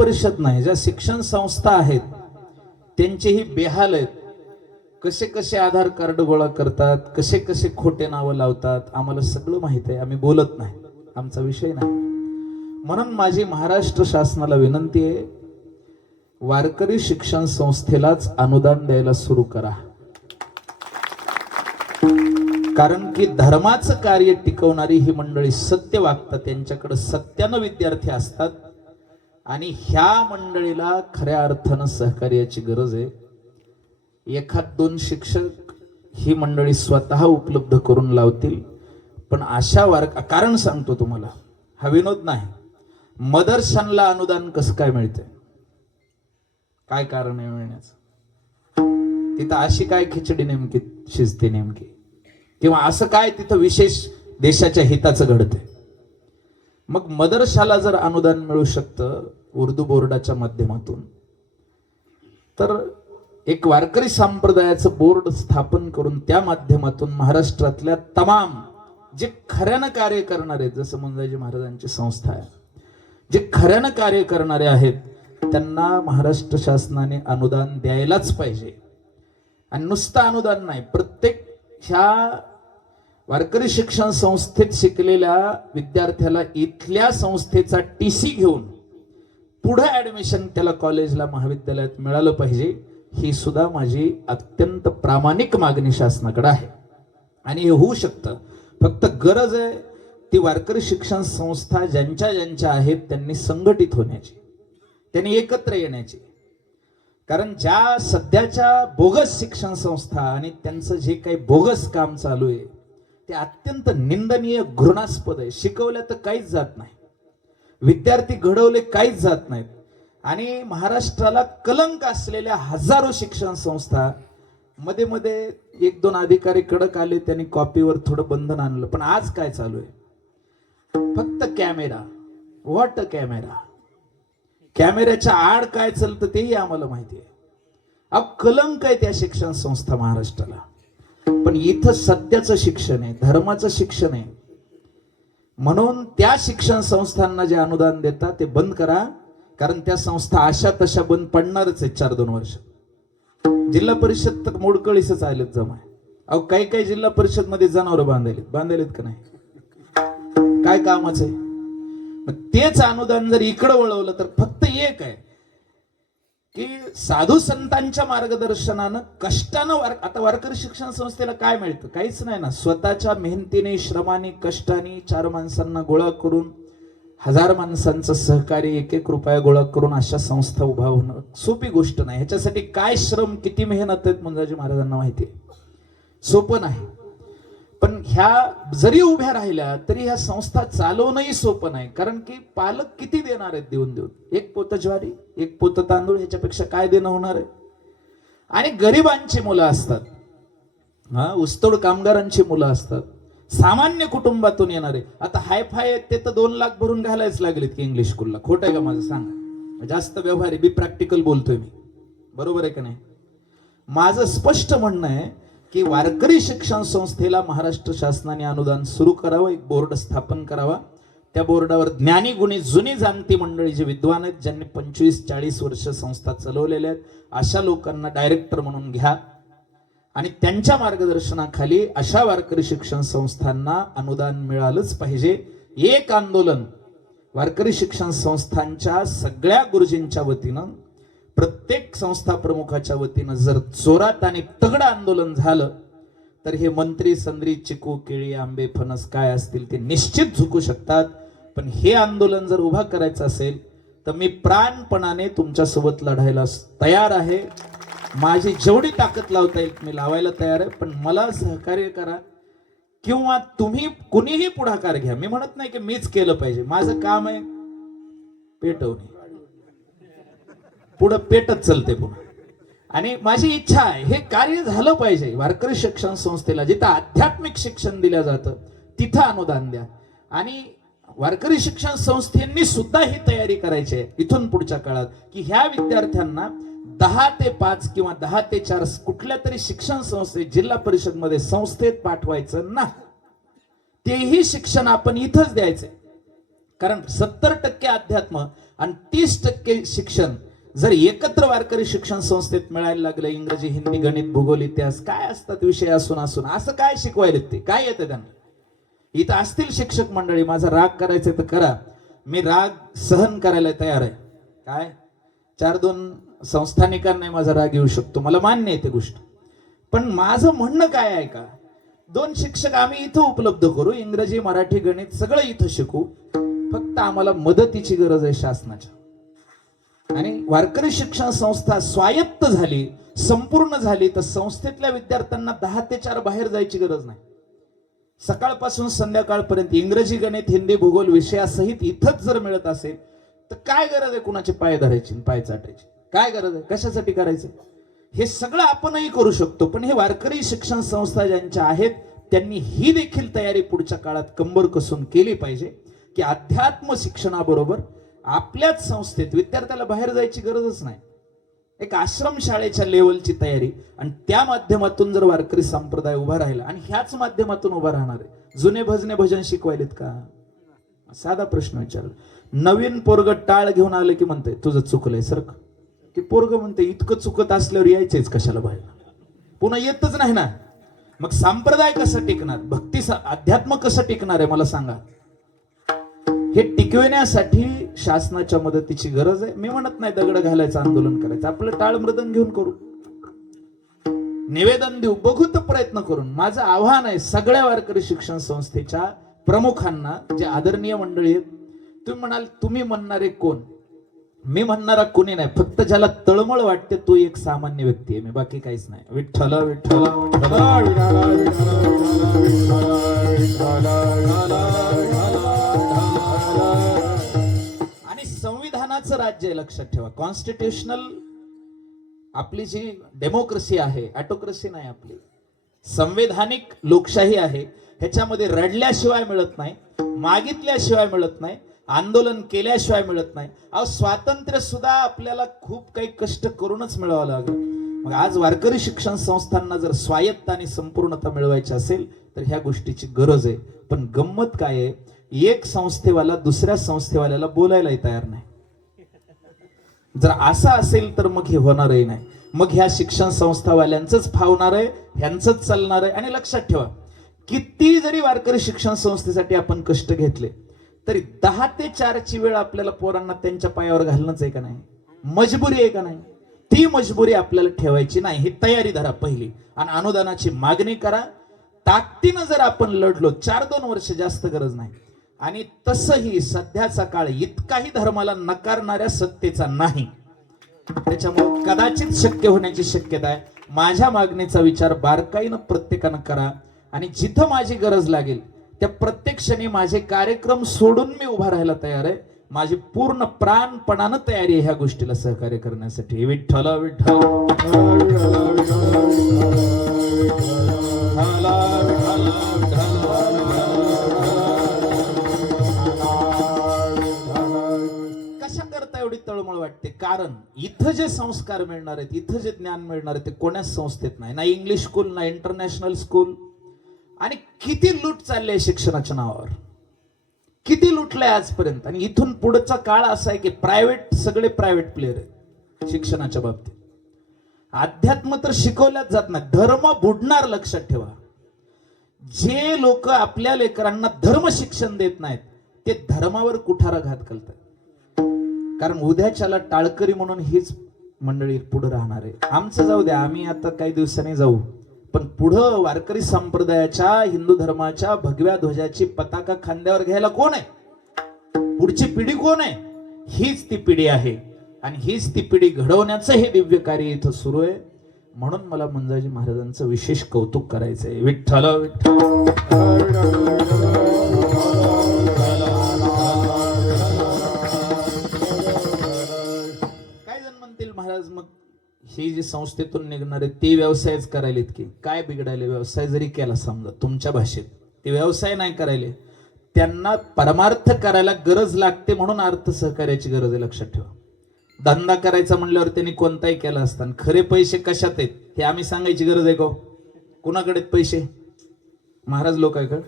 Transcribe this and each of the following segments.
परिषद नाही, ज्या शिक्षण संस्था आहेत त्यांचेही बेहाल आहेत. कसे कसे आधार कार्ड गोळा करतात, कसे कसे खोटे नावं लावतात, आम्हाला सगळं माहित आहे. आम्ही बोलत नाही, आमचा विषय नाही. म्हणून माझी महाराष्ट्र शासनाला विनंती आहे, वारकरी शिक्षण संस्थेलाच अनुदान द्यायला सुरू करा. कारण की धर्माचं कार्य टिकवणारी ही मंडळी सत्य वागतात, त्यांच्याकडे सत्यानं विद्यार्थी असतात आणि ह्या मंडळीला खऱ्या अर्थानं सहकार्याची गरज आहे. एखाद दोन शिक्षक ही मंडळी स्वतः उपलब्ध करून लावतील, पण अशा कारण सांगतो तुम्हाला, हा विनोद नाही. मदरशांना अनुदान कसं काय मिळते, काय कारण आहे मिळण्याचं? तिथं अशी काय खिचडी नेमकी शिजते नेमकी, किंवा असं काय तिथं विशेष देशाच्या हिताचं घडतंय? मग मदरशाला जर अनुदान मिळू शकतं उर्दू बोर्डाच्या माध्यमातून, तर एक वारकरी संप्रदायाचं बोर्ड स्थापन करून त्या माध्यमातून महाराष्ट्रातल्या तमाम जे खऱ्यानं कार्य करणारे, जसं मंजाजी महाराजांची संस्था आहे, जे खऱ्यानं कार्य करणारे आहेत त्यांना महाराष्ट्र शासनाने अनुदान द्यायलाच पाहिजे. आणि नुसतं अनुदान नाही, प्रत्येक ह्या वारकरी शिक्षण संस्थेत शिकलेल्या विद्यार्थ्याला इथल्या संस्थेचा टीसी घेऊन पुढे ऍडमिशन त्याला कॉलेजला महाविद्यालयात मिळालं पाहिजे. ही सुद्धा माझी अत्यंत प्रामाणिक मागणी शासनाकडे आहे. आणि हे होऊ शकतं, फक्त गरज आहे ती वारकरी शिक्षण संस्था ज्यांच्या ज्यांच्या आहेत त्यांनी संघटित होण्याची, त्यांनी एकत्र येण्याची. कारण ज्या सध्याच्या बोगस शिक्षण संस्था आणि त्यांचं जे काही बोगस काम चालू आहे ते अत्यंत निंदनीय, घृणास्पद आहे. शिकवल्या तर काहीच जात नाही, विद्यार्थी घडवले काहीच जात नाहीत. आणि महाराष्ट्राला कलंक असलेल्या हजारो शिक्षण संस्था, मध्ये मध्ये एक दोन अधिकारी कडक आले, त्यांनी कॉपीवर थोडं बंधन आणलं. पण आज काय चालू आहे? फक्त कॅमेरा. What camera? कॅमेऱ्याच्या आड काय चालतं तेही आम्हाला माहिती आहे. अब कलंक आहे त्या शिक्षण संस्था महाराष्ट्राला. पण इथं सत्याचं शिक्षण आहे, धर्माचं शिक्षण आहे. म्हणून त्या शिक्षण संस्थांना जे अनुदान देतात ते बंद करा, कारण त्या संस्था अशा तशा बंद पडणारच आहेत 4-2 वर्ष. जिल्हा परिषद तर मोडकळीसच आलेत जमा. अहो काही काही जिल्हा परिषद मध्ये जनावर बांधलेत का नाही? काय कामाचं आहे? मग तेच अनुदान जर इकडं वळवलं तर फक्त एक आहे की साधू संतांच्या मार्गदर्शनानं कष्टानं आता वारकरी शिक्षण संस्थेला काय मिळतं? काहीच नाही ना. स्वतःच्या मेहनतीने, श्रमाने, कष्टाने 4 माणसांना गोळा करून, 1000 माणसांचं सहकार्य, 1-1 रुपया गोळा करून अशा संस्था उभा होणं सोपी गोष्ट नाही. ह्याच्यासाठी काय श्रम, किती मेहनत आहेत मंजाजी महाराजांना माहिती आहे. सोपं नाही. पण ह्या जरी उभ्या राहिल्या तरी ह्या संस्था चालवणंही सोपं नाही. कारण की पालक किती देणार आहेत देऊन देऊन? 1 पोतं ज्वारी, 1 पोतं तांदूळ, ह्याच्यापेक्षा काय देणं होणार आहे? आणि गरिबांची मुलं असतात, ऊसतोड कामगारांची मुलं असतात, सामान्य कुटुंबातून येणारे. आता हायफाय आहेत ते तर 2 लाख भरून घालायच लागलेत की इंग्लिश स्कूलला. खोट आहे का माझं? सांगा. जास्त व्यवहारी बी प्रॅक्टिकल बोलतोय मी, बरोबर आहे का नाही? माझं स्पष्ट म्हणणं आहे की वारकरी शिक्षण संस्थेला महाराष्ट्र शासनाने अनुदान सुरू करावं, एक बोर्ड स्थापन करावा. त्या बोर्डावर ज्ञानी गुणी जुनी जाणती मंडळी, जे विद्वान आहेत, ज्यांनी 25-40 वर्ष संस्था चालवलेल्या आहेत, अशा लोकांना डायरेक्टर म्हणून घ्या आणि त्यांच्या मार्गदर्शनाखाली अशा वारकरी शिक्षण संस्थांना अनुदान मिळालंच पाहिजे. एक आंदोलन वारकरी शिक्षण संस्थांच्या सगळ्या गुरुजींच्या वतीनं, प्रत्येक संस्था प्रमुखाच्या वतीनं जर जोरात आणि तगडं आंदोलन झालं तर हे मंत्री, संत्री, चिकू, केळी, आंबे, फणस काय असतील ते निश्चित झुकू शकतात. पण हे आंदोलन जर उभा करायचं असेल तर मी प्राणपणाने तुमच्यासोबत लढायला तयार आहे. माझी जेवढी ताकद लावता येईल मी लावायला तयार आहे. पण मला सहकार्य करा, किंवा तुम्ही कुणीही पुढाकार घ्या. मी म्हणत नाही की मीच केलं पाहिजे, माझं काम आहे पेटवणे, पुढं पेटत चलते पुन्हा. आणि माझी इच्छा आहे हे कार्य झालं पाहिजे. वारकरी शिक्षण संस्थेला जिथं आध्यात्मिक शिक्षण दिलं जातं तिथं अनुदान द्या. आणि वारकरी शिक्षण संस्थेंनी सुद्धा ही तयारी करायची आहे इथून पुढच्या काळात की ह्या विद्यार्थ्यांना 10 ते 5 किंवा 10 ते 4 कुठल्या तरी शिक्षण संस्थेत, जिल्हा परिषद मध्ये, संस्थेत पाठवायचं नाही. तेही शिक्षण आपण इथंच द्यायचंय. कारण 70% अध्यात्म आणि 30% शिक्षण जर एकत्र वारकरी शिक्षण संस्थेत मिळायला लागलं, इंग्रजी, हिंदी, गणित, भूगोल, इतिहास काय असतात विषय असून असं काय शिकवायला ते काय येतं त्यांना? इथं असतील शिक्षक मंडळी, माझा राग करायचा तर करा, मी राग सहन करायला तयार आहे. काय 4-2 संस्थानिकांना माझा राग येऊ शकतो, मला मान्य आहे ते गोष्ट. पण माझं म्हणणं काय आहे का, 2 शिक्षक आम्ही इथं उपलब्ध करू, इंग्रजी, मराठी, गणित सगळं इथं शिकू, फक्त आम्हाला मदतीची गरज आहे शासनाच्या. आणि वारकरी शिक्षण संस्था स्वायत्त झाली, संपूर्ण झाली, तर संस्थेतल्या विद्यार्थ्यांना 10 ते 4 बाहेर जायची गरज नाही. सकाळपासून संध्याकाळपर्यंत इंग्रजी, गणित, हिंदी, भूगोल विषयासहित इथंच जर मिळत असेल तर काय गरज आहे कुणाची पाय धरायची, पाय चाटायची? काय गरज आहे? कशासाठी करायचं? हे सगळं आपणही करू शकतो, पण हे वारकरी शिक्षण संस्था ज्यांच्या आहेत त्यांनी ही देखील तयारी पुढच्या काळात कंबर कसून केली पाहिजे की अध्यात्म शिक्षणाबरोबर आपल्याच संस्थेत विद्यार्थ्याला बाहेर जायची गरजच नाही, एक आश्रम शाळेच्या लेवलची तयारी, आणि त्या माध्यमातून जर वारकरी संप्रदाय उभा राहिला, आणि ह्याच माध्यमातून उभा राहणार आहे. जुने भजने भजन शिकवायलेत का? साधा प्रश्न विचारला. नवीन पोरग टाळ घेऊन आलं की म्हणते तुझं चुकलंय सरक, की पोरग म्हणते इतकं चुकत असल्यावर यायचंच कशाला बाहेर, पुन्हा येतच नाही ना. मग संप्रदाय कसं टिकणार, भक्ती अध्यात्म कसं टिकणार आहे मला सांगा. हे टिकविण्यासाठी शासनाच्या मदतीची गरज आहे. मी म्हणत नाही दगड घालायचं, आंदोलन करायचं, आपलं टाळ मृदंग घेऊन करू, निवेदन देऊ, बघू तर प्रयत्न करून. माझं आव्हान आहे सगळ्या वारकरी शिक्षण संस्थेच्या प्रमुखांना, जे आदरणीय मंडळी आहेत, तुम्ही म्हणाल तुम्ही म्हणणारे कोण? मी म्हणणारा कोणी नाही, फक्त ज्याला तळमळ वाटते तो एक सामान्य व्यक्ती आहे मी, बाकी काहीच नाही. विठ्ठल विठ्ठल आणि संविधानाचं राज्य आहे, लक्षात ठेवा. कॉन्स्टिट्यूशनल आपली जी डेमोक्रेसी आहे, ऑटोक्रेसी नाही आपली, संवैधानिक लोकशाही आहे. ह्याच्यामध्ये रडल्याशिवाय मिळत नाही, मागितल्याशिवाय मिळत नाही, आंदोलन केल्याशिवाय मिळत नाही. अहो स्वातंत्र्य सुद्धा आपल्याला खूप काही कष्ट करूनच मिळवावं लागलं. मग आज वारकरी शिक्षण संस्थांना जर स्वायत्त आणि संपूर्णता मिळवायची असेल तर ह्या गोष्टीची गरज आहे. पण गंमत काय आहे, एक संस्थेवाला दुसऱ्या संस्थेवाल्याला बोलायलाही तयार नाही. जर असं असेल तर मग हे होणारही नाही. मग ह्या शिक्षण संस्थावाल्यांचंच फावणार आहे, ह्यांचंच चालणार आहे. आणि लक्षात ठेवा, किती जरी वारकरी शिक्षण संस्थेसाठी आपण कष्ट घेतले तरी 10 ते 4 ची वेळ आपल्याला पोरांना त्यांच्या पायावर घालणंच आहे का नाही? मजबुरी आहे का नाही? ती मजबुरी आपल्याला ठेवायची नाही. ही तयारी धरा पहिली, आणि अनुदानाची मागणी करा. ताकदीनं जर आपण लढलो, 4-2 वर्ष जास्त गरज नाही. आणि तसंही सध्याचा काळ इतकाही धर्माला नकारणाऱ्या सत्तेचा नाही, त्याच्यामुळे कदाचित शक्य होण्याची शक्यता आहे. माझ्या मागणीचा विचार बारकाईनं प्रत्येकानं करा, आणि जिथं माझी गरज लागेल त्या प्रत्येक क्षणी माझे कार्यक्रम सोडून मी उभा राहायला तयार आहे. माझी पूर्ण प्राणपणानं तयारी आहे ह्या गोष्टीला सहकार्य करण्यासाठी. विठ्ठल विठ्ठल कशा करता एवढी तळमळ वाटते? कारण इथं जे संस्कार मिळणार आहेत, इथं जे ज्ञान मिळणार आहे ते कोण्याच संस्थेत नाही. ना इंग्लिश स्कूल, ना इंटरनॅशनल स्कूल. आणि किती लूट चालली आहे शिक्षणाच्या नावावर, किती लुटलंय आजपर्यंत. आणि इथून पुढचा काळ असा आहे की प्रायव्हेट, सगळे प्रायव्हेट प्लेयर आहेत शिक्षणाच्या बाबतीत. अध्यात्म तर शिकवल्याच जात नाही, धर्म बुडणार. लक्षात ठेवा, जे लोक आपल्या लेकरांना धर्म शिक्षण देत नाहीत ते धर्मावर कुठाराघात करतात. कारण उद्याच्याला टाळकरी म्हणून हीच मंडळी पुढे राहणार आहे. आमचं जाऊ द्या, आम्ही आता काही दिवसांनी जाऊ, पण पुढं वारकरी संप्रदायाच्या, हिंदू धर्माच्या भगव्या ध्वजाची पताका खांद्यावर घ्यायला कोण आहे? पुढची पिढी कोण आहे? हीच ती पिढी आहे, आणि हीच ती पिढी घडवण्याचं हे दिव्य कार्य इथं सुरू आहे. म्हणून मला मंजाजी महाराजांचं विशेष कौतुक करायचंय. विठ्ठल विठ्ठल काय जण म्हणतील, महाराज मग ही जी संस्थेतून निघणारे ते व्यवसायच करायलेत की काय बिघडायले? व्यवसाय जरी केला समजा तुमच्या भाषेत, ते व्यवसाय नाही करायले, त्यांना परमार्थ करायला गरज लागते, म्हणून अर्थ सहकार्याची गरज आहे. लक्षात ठेवा, धंदा करायचा म्हणल्यावर त्यांनी कोणताही केला असता. खरे पैसे कशात आहेत हे आम्ही सांगायची गरज आहे का? कुणाकडे पैसे? महाराज लोकांकडे.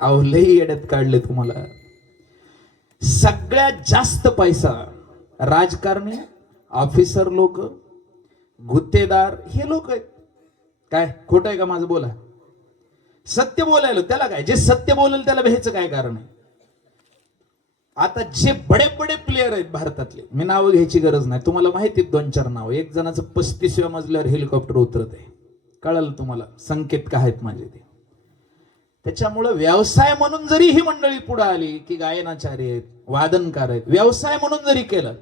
अहो लई येड्यात काढले तुम्हाला. सगळ्यात जास्त पैसा राजकारणी, ऑफिसर लोक, गुत्तेदार हे लोक आहेत. काय खोटं आहे का माझं? बोला. सत्य बोलायला त्याला काय, जे सत्य बोलेल त्याला भ्यायचं काय कारण आहे? आता जे बडे बडे प्लेयर आहेत भारतातले, मी नावं घ्यायची गरज नाही, तुम्हाला माहिती आहेत 2-4 नाव. एक जणाचं 35व्या मजल्यावर हेलिकॉप्टर उतरत आहे, कळलं तुम्हाला? संकेत काय आहेत माझे ते. त्याच्यामुळं व्यवसाय म्हणून जरी ही मंडळी पुढे आली की गायनाचार्य आहेत, वादनकार आहेत, व्यवसाय म्हणून जरी केलं